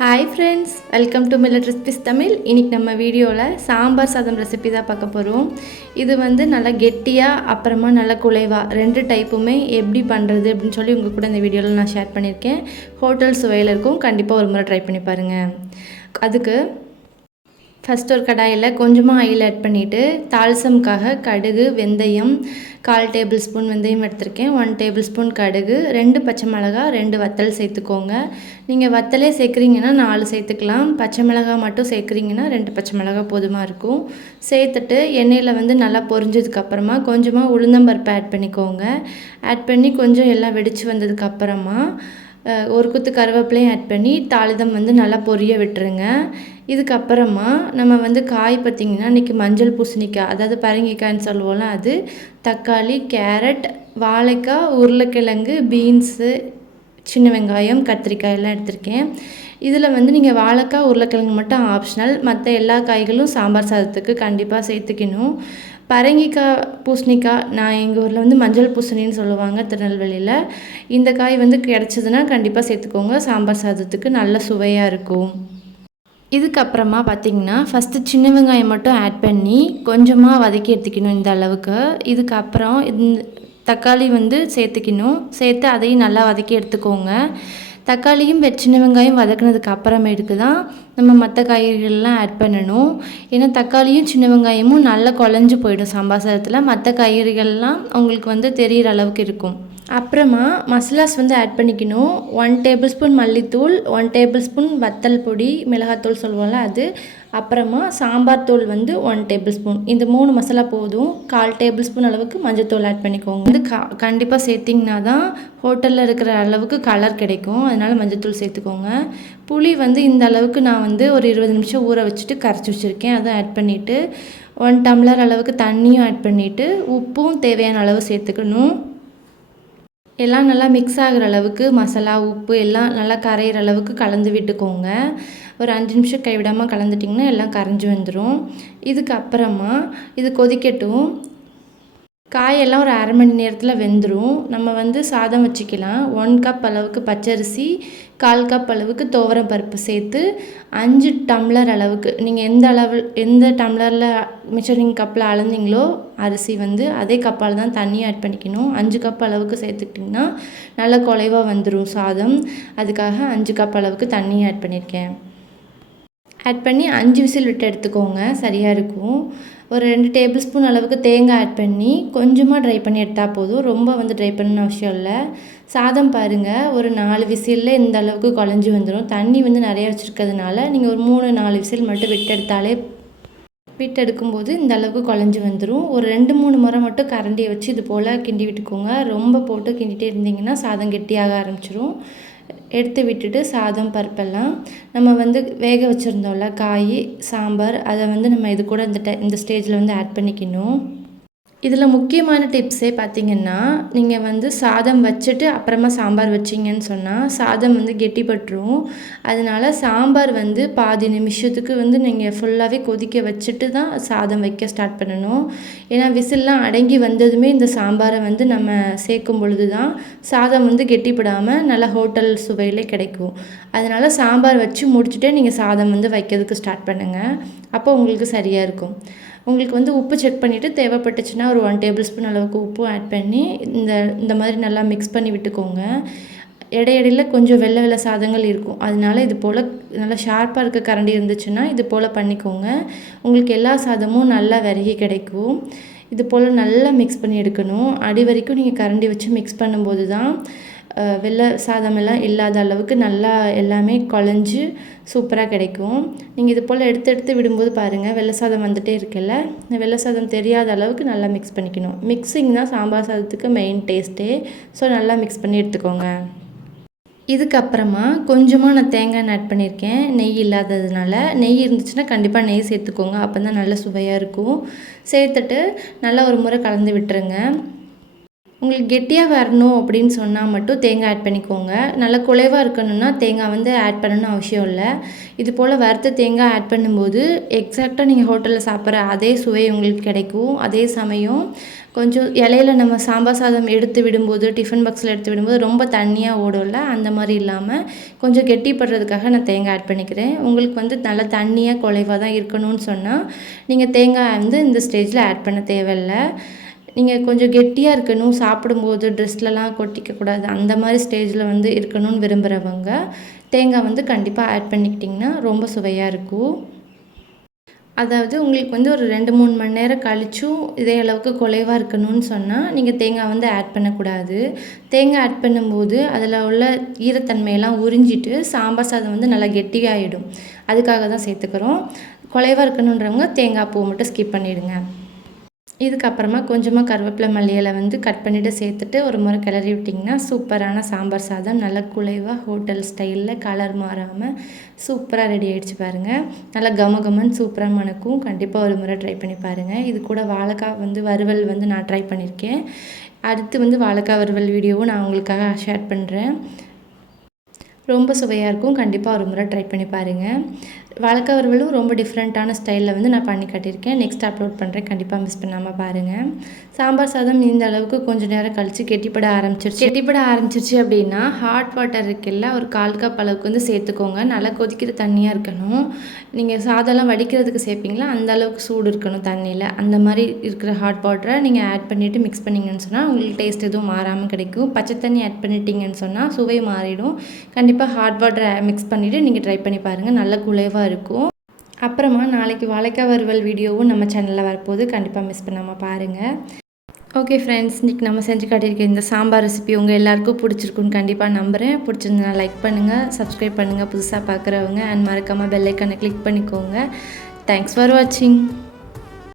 Hi friends, welcome to millet recipes Tamil. இன்றைக்கி நம்ம வீடியோவில் சாம்பார் சாதம் ரெசிபி தான் பார்க்க போகிறோம். இது வந்து நல்லா கெட்டியாக அப்புறமா நல்லா குலைவாக ரெண்டு டைப்புமே எப்படி பண்ணுறது அப்படின்னு சொல்லி உங்கள் கூட இந்த வீடியோவில் நான் ஷேர் பண்ணியிருக்கேன். ஹோட்டல் சுவையில் இருக்கும், கண்டிப்பாக ஒரு முறை ட்ரை பண்ணி பாருங்கள். அதுக்கு ஃபஸ்ட் ஒரு கடாயில் கொஞ்சமாக ஆயில் ஆட் பண்ணிவிட்டு தாளிசம்காக கடுகு, வெந்தயம், 1/4 டேபிள் ஸ்பூன் வெந்தயம் எடுத்திருக்கேன், 1 டேபிள் ஸ்பூன் கடுகு, 2 பச்சை மிளகா, 2 வத்தல் சேர்த்துக்கோங்க. நீங்கள் வத்தலே சேர்க்குறீங்கன்னா 4 சேர்த்துக்கலாம். பச்சை மிளகாய் மட்டும் சேர்க்குறீங்கன்னா 2 பச்சை மிளகாய் போதுமாக இருக்கும். சேர்த்துட்டு எண்ணெயில் வந்து நல்லா பொரிஞ்சதுக்கப்புறமா கொஞ்சமாக உளுந்தம்பருப்பு ஆட் பண்ணிக்கோங்க. ஆட் பண்ணி கொஞ்சம் எல்லாம் வெடித்து வந்ததுக்கப்புறமா ஒரு குத்து கருவேப்பிலையும் ஆட் பண்ணி தாளிதம் வந்து நல்லா பொரிய விட்டுருங்க. இதுக்கப்புறமா நம்ம வந்து காய் பார்த்திங்கன்னா இன்றைக்கி மஞ்சள் பூசணிக்காய், அதாவது பரங்கிக்காய்ன்னு சொல்லுவோம்ல, அது தக்காளி, கேரட், வாழைக்காய், உருளைக்கிழங்கு, பீன்ஸு, சின்ன வெங்காயம், கத்திரிக்காய் எல்லாம் எடுத்திருக்கேன். இதில் வந்து நீங்கள் வாழைக்காய், உருளைக்கிழங்கு மட்டும் ஆப்ஷனல், மற்ற எல்லா காய்களும் சாம்பார் சாதத்துக்கு கண்டிப்பாக சேர்த்துக்கணும். பரங்கிக்காய், பூசணிக்காய், நான் எங்கள் ஊரில் வந்து மஞ்சள் பூசணின்னு சொல்லுவாங்க திருநெல்வேலியில். இந்த காய் வந்து கிடச்சிதுன்னா கண்டிப்பாக சேர்த்துக்கோங்க, சாம்பார் சாதத்துக்கு நல்ல சுவையாக இருக்கும். இதுக்கப்புறமா பார்த்திங்கன்னா ஃபஸ்ட்டு சின்ன வெங்காயம் மட்டும் ஆட் பண்ணி கொஞ்சமாக வதக்கி எடுத்துக்கணும் இந்த அளவுக்கு. இதுக்கப்புறம் தக்காளி வந்து சேர்த்துக்கணும். சேர்த்து அதையும் நல்லா வதக்கி எடுத்துக்கோங்க. தக்காளியும் சின்ன வெங்காயம் வதக்குனதுக்கு அப்புறமேட்டுக்கு தான் நம்ம மற்ற காய்கறிகள்லாம் ஆட் பண்ணணும். ஏன்னா தக்காளியும் சின்ன வெங்காயமும் நல்லா குழஞ்சி போயிடும் சாம்பார் சாதத்தில். மற்ற காய்கறிகள்லாம் உங்களுக்கு வந்து தெரிகிற அளவுக்கு இருக்கும். அப்புறமா மசாலாஸ் வந்து ஆட் பண்ணிக்கணும். 1 டேபிள் ஸ்பூன் மல்லித்தூள், 1 டேபிள் ஸ்பூன் வத்தல் பொடி, மிளகாத்தூள் சொல்லுவோம்ல அது, அப்புறமா சாம்பார் தூள் வந்து 1 டேபிள் ஸ்பூன். இந்த 3 மசாலா போதும். 1/4 டேபிள் ஸ்பூன் அளவுக்கு மஞ்சத்தூள் ஆட் பண்ணிக்கோங்க. வந்து கண்டிப்பாக சேர்த்திங்கன்னா தான் ஹோட்டலில் இருக்கிற அளவுக்கு கலர் கிடைக்கும், அதனால் மஞ்சத்தூள் சேர்த்துக்கோங்க. புளி வந்து இந்த அளவுக்கு நான் வந்து ஒரு 20 நிமிஷம் ஊற வச்சுட்டு கரைச்சி வச்சுருக்கேன். அதை ஆட் பண்ணிவிட்டு 1 டம்ளர் அளவுக்கு தண்ணியும் ஆட் பண்ணிவிட்டு உப்பும் தேவையான அளவு சேர்த்துக்கணும். எல்லாம் நல்லா மிக்ஸ் ஆகிற அளவுக்கு மசாலா, உப்பு எல்லாம் நல்லா கரையிற அளவுக்கு கலந்து விட்டுக்கோங்க. ஒரு 5 நிமிஷம் கைவிடாமல் கலந்துட்டிங்கன்னா எல்லாம் கரைஞ்சி வந்துடும். இதுக்கப்புறமா இது கொதிக்கட்டும். காயெல்லாம் ஒரு 1/2 மணி நேரத்தில் வெந்துடும். நம்ம வந்து சாதம் வச்சுக்கலாம். 1 கப் அளவுக்கு பச்சரிசி, 1/4 கப் அளவுக்கு துவரம் பருப்பு சேர்த்து 5 டம்ளர் அளவுக்கு, நீங்கள் எந்த டம்ளரில் மெஷரிங் கப்பில் அளந்தீங்களோ அரிசி வந்து அதே கப்பால் தான் தண்ணி ஆட் பண்ணிக்கணும். 5 கப் அளவுக்கு சேர்த்துக்கிட்டிங்கன்னா நல்லா குலைவாக வந்துடும் சாதம். அதுக்காக 5 கப் அளவுக்கு தண்ணி ஆட் பண்ணியிருக்கேன். ஆட் பண்ணி 5 விசில் விட்டு எடுத்துக்கோங்க, சரியாக இருக்கும். ஒரு 2 டேபிள் ஸ்பூன் அளவுக்கு தேங்காய் ஆட் பண்ணி கொஞ்சமாக ட்ரை பண்ணி எடுத்தால் போதும். ரொம்ப வந்து ட்ரை பண்ணணும்னு அவசியம் இல்லை. சாதம் பாருங்கள், ஒரு 4 விசிலில் இந்த அளவுக்கு குழஞ்சி வந்துடும். தண்ணி வந்து நிறையா வச்சுருக்கிறதுனால நீங்கள் ஒரு 3-4 விசில் மட்டும் விட்டு எடுக்கும்போது இந்த அளவுக்கு குழஞ்சி வந்துடும். ஒரு 2-3 முறை மட்டும் கரண்டியை வச்சு இது போல் கிண்டி விட்டுக்கோங்க. ரொம்ப போட்டு கிண்டிகிட்டே இருந்தீங்கன்னா சாதம் கெட்டியாக ஆரம்பிச்சிடும். எடுத்து விட்டுட்டு சாதம், பருப்பெல்லாம் நம்ம வந்து வேக வச்சுருந்தோம்ல காய், சாம்பார், அதை வந்து நம்ம இது கூட இந்த ஸ்டேஜில் வந்து ஆட் பண்ணிக்கணும். இதில் முக்கியமான டிப்ஸே பார்த்திங்கன்னா, நீங்கள் வந்து சாதம் வச்சுட்டு அப்புறமா சாம்பார் வச்சிங்கன்னு சொன்னால் சாதம் வந்து கெட்டிப்பட்டுரும். அதனால் சாம்பார் வந்து பாதி நிமிஷத்துக்கு வந்து நீங்கள் ஃபுல்லாகவே கொதிக்க வச்சுட்டு தான் சாதம் வைக்க ஸ்டார்ட் பண்ணணும். ஏன்னா விசில்லாம் அடங்கி வந்ததுமே இந்த சாம்பாரை வந்து நம்ம சேர்க்கும் பொழுது தான் சாதம் வந்து கெட்டிப்படாமல் நல்லா ஹோட்டல் சுவையிலே கிடைக்கும். அதனால் சாம்பார் வச்சு முடிச்சுட்டே நீங்கள் சாதம் வந்து வைக்கிறதுக்கு ஸ்டார்ட் பண்ணுங்கள். அப்போ உங்களுக்கு சரியாக இருக்கும். உங்களுக்கு வந்து உப்பு செக் பண்ணிவிட்டு தேவைப்பட்டுச்சுன்னா ஒரு 1 டேபிள் ஸ்பூன் அளவுக்கு உப்பு ஆட் பண்ணி இந்த மாதிரி நல்லா மிக்ஸ் பண்ணி விட்டுக்கோங்க. இடையில கொஞ்சம் வெள்ளை சாதங்கள் இருக்கும், அதனால இது போல் நல்லா ஷார்ப்பாக இருக்க கரண்டி இருந்துச்சுன்னா இது போல் பண்ணிக்கோங்க. உங்களுக்கு எல்லா சாதமும் நல்லா விரகி கிடைக்கும். இது போல் நல்லா மிக்ஸ் பண்ணி எடுக்கணும். அடி வரைக்கும் நீங்கள் கரண்டி வச்சு மிக்ஸ் பண்ணும்போது தான் வெள்ளை சாதமெல்லாம் இல்லாத அளவுக்கு நல்லா எல்லாமே குழஞ்சி சூப்பராக கிடைக்கும். நீங்கள் இது போல் எடுத்து விடும்போது பாருங்கள், வெள்ளை சாதம் வந்துகிட்டே இருக்குல்ல, இந்த வெள்ளை சாதம் தெரியாத அளவுக்கு நல்லா மிக்ஸ் பண்ணிக்கணும். மிக்ஸிங் தான் சாம்பார் சாதத்துக்கு மெயின் டேஸ்ட்டே. ஸோ நல்லா மிக்ஸ் பண்ணி எடுத்துக்கோங்க. இதுக்கப்புறமா கொஞ்சமாக நான் தேங்காய் ஆட் பண்ணியிருக்கேன், நெய் இல்லாததுனால. நெய் இருந்துச்சுன்னா கண்டிப்பாக நெய் சேர்த்துக்கோங்க, அப்போ தான் நல்ல சுவையாக இருக்கும். சேர்த்துட்டு நல்லா ஒரு முறை கலந்து விட்டுருங்க. உங்களுக்கு கெட்டியாக வரணும் அப்படின்னு சொன்னால் மட்டும் தேங்காய் ஆட் பண்ணிக்கோங்க. நல்லா குழைவாக இருக்கணும்னா தேங்காய் வந்து ஆட் பண்ணணும்னு அவசியம் இல்லை. இது போல் வறுத்த தேங்காய் ஆட் பண்ணும்போது எக்ஸாக்டாக நீங்கள் ஹோட்டலில் சாப்பிட்ற அதே சுவை உங்களுக்கு கிடைக்கும். அதே சமயம் கொஞ்சம் இலையில நம்ம சாம்பார் சாதம் எடுத்து விடும்போது, டிஃபன் பாக்ஸில் எடுத்து விடும்போது ரொம்ப தண்ணியாக ஓடும்ல, அந்த மாதிரி இல்லாமல் கொஞ்சம் கெட்டிப்படுறதுக்காக நான் தேங்காய் ஆட் பண்ணிக்கிறேன். உங்களுக்கு வந்து நல்லா தண்ணியாக குழைவாக தான் இருக்கணும்னு சொன்னால் நீங்கள் தேங்காய் வந்து இந்த ஸ்டேஜில் ஆட் பண்ண தேவையில்ல. நீங்கள் கொஞ்சம் கெட்டியாக இருக்கணும், சாப்பிடும்போது ட்ரெஸ்லலாம் கொட்டிக்கக்கூடாது, அந்த மாதிரி ஸ்டேஜில் வந்து இருக்கணும்னு விரும்புகிறவங்க தேங்காய் வந்து கண்டிப்பாக ஆட் பண்ணிக்கிட்டிங்கன்னா ரொம்ப சுவையாக இருக்கும். அதாவது உங்களுக்கு வந்து ஒரு 2-3 மணி நேரம் கழிச்சும் இதே அளவுக்கு குழைவாக இருக்கணும்னு சொன்னால் நீங்கள் தேங்காய் வந்து ஆட் பண்ணக்கூடாது. தேங்காய் ஆட் பண்ணும்போது அதில் உள்ள ஈரத்தன்மையெல்லாம் உறிஞ்சிட்டு சாம்பார் சாதம் வந்து நல்லா கெட்டியாகிடும். அதுக்காக தான் சேர்த்துக்கிறோம். குழைவாக இருக்கணுன்றவங்க தேங்காய் பூ மட்டும் ஸ்கிப் பண்ணிவிடுங்க. இதுக்கப்புறமா கொஞ்சமாக கருவேப்பிலை மல்லி இலை வந்து கட் பண்ணிவிட்டு சேர்த்துட்டு ஒரு முறை கிளறி விட்டிங்கன்னா சூப்பரான சாம்பார் சாதம் நல்லா குழைவாக ஹோட்டல் ஸ்டைலில் கலர் மாறாமல் சூப்பராக ரெடி ஆகிடுச்சு பாருங்கள். நல்லா கமகமன்னு சூப்பராக மணக்கும். கண்டிப்பாக ஒரு முறை ட்ரை பண்ணி பாருங்கள். இது கூட வாழைக்காய் வந்து வறுவல் வந்து நான் ட்ரை பண்ணியிருக்கேன். அடுத்து வந்து வாழைக்காய் வறுவல் வீடியோவும் நான் உங்களுக்காக ஷேர் பண்ணுறேன். ரொம்ப சுவையாக இருக்கும். கண்டிப்பாக ஒரு முறை ட்ரை பண்ணி பாருங்கள். வாழைக்காய் வறுவலும் ரொம்ப டிஃப்ரெண்ட்டான ஸ்டைலில் வந்து நான் பண்ணி காட்டியிருக்கேன். நெக்ஸ்ட் அப்லோட் பண்ணுறேன். கண்டிப்பாக மிஸ் பண்ணாமல் பாருங்கள். சாம்பார் சாதம் இந்த அளவுக்கு கொஞ்சம் நேரம் கழித்து கெட்டிப்பட ஆரம்பிச்சிருச்சு அப்படின்னா ஹாட் வாட்டர் இருக்குல்ல, ஒரு 1/4 கப் அளவுக்கு வந்து சேர்த்துக்கோங்க. நல்லா கொதிக்கிற தண்ணியாக இருக்கணும். நீங்கள் சாதம்லாம் வடிக்கிறதுக்கு சேர்ப்பீங்களா, அந்த அளவுக்கு சூடு இருக்கணும் தண்ணியில். அந்த மாதிரி இருக்கிற ஹாட் வாட்டரை நீங்கள் ஆட் பண்ணிவிட்டு மிக்ஸ் பண்ணிங்கன்னு சொன்னால் உங்களுக்கு டேஸ்ட் எதுவும் மாறாமல் கிடைக்கும். பச்சை தண்ணி ஆட் பண்ணிட்டீங்கன்னு சொன்னால் சுவை மாறிடும். கண்டிப்பாக ஹாட் வாட்டரை மிக்ஸ் பண்ணிவிட்டு நீங்கள் ட்ரை பண்ணி பாருங்கள். நல்ல குழைவாக இருக்கும். அப்புறமா நாளைக்கு வாழைக்காய் வறுவல் வீடியோவும் நம்ம சேனலில் வரப்போகுது. கண்டிப்பாக மிஸ் பண்ணாமல் பாருங்கள். ஓகே ஃப்ரெண்ட்ஸ், இன்றைக்கி நம்ம செஞ்சு காட்டியிருக்க இந்த சாம்பார் ரெசிபி உங்கள் எல்லாேருக்கும் பிடிச்சிருக்குன்னு கண்டிப்பாக நம்புகிறேன். பிடிச்சிருந்தா லைக் பண்ணுங்கள், சப்ஸ்கிரைப் பண்ணுங்கள் புதுசாக பார்க்குறவங்க, அண்ட் மறக்காமல் பெல் ஐக்கானை கிளிக் பண்ணிக்கோங்க. தேங்க்ஸ் ஃபார் வாட்சிங்.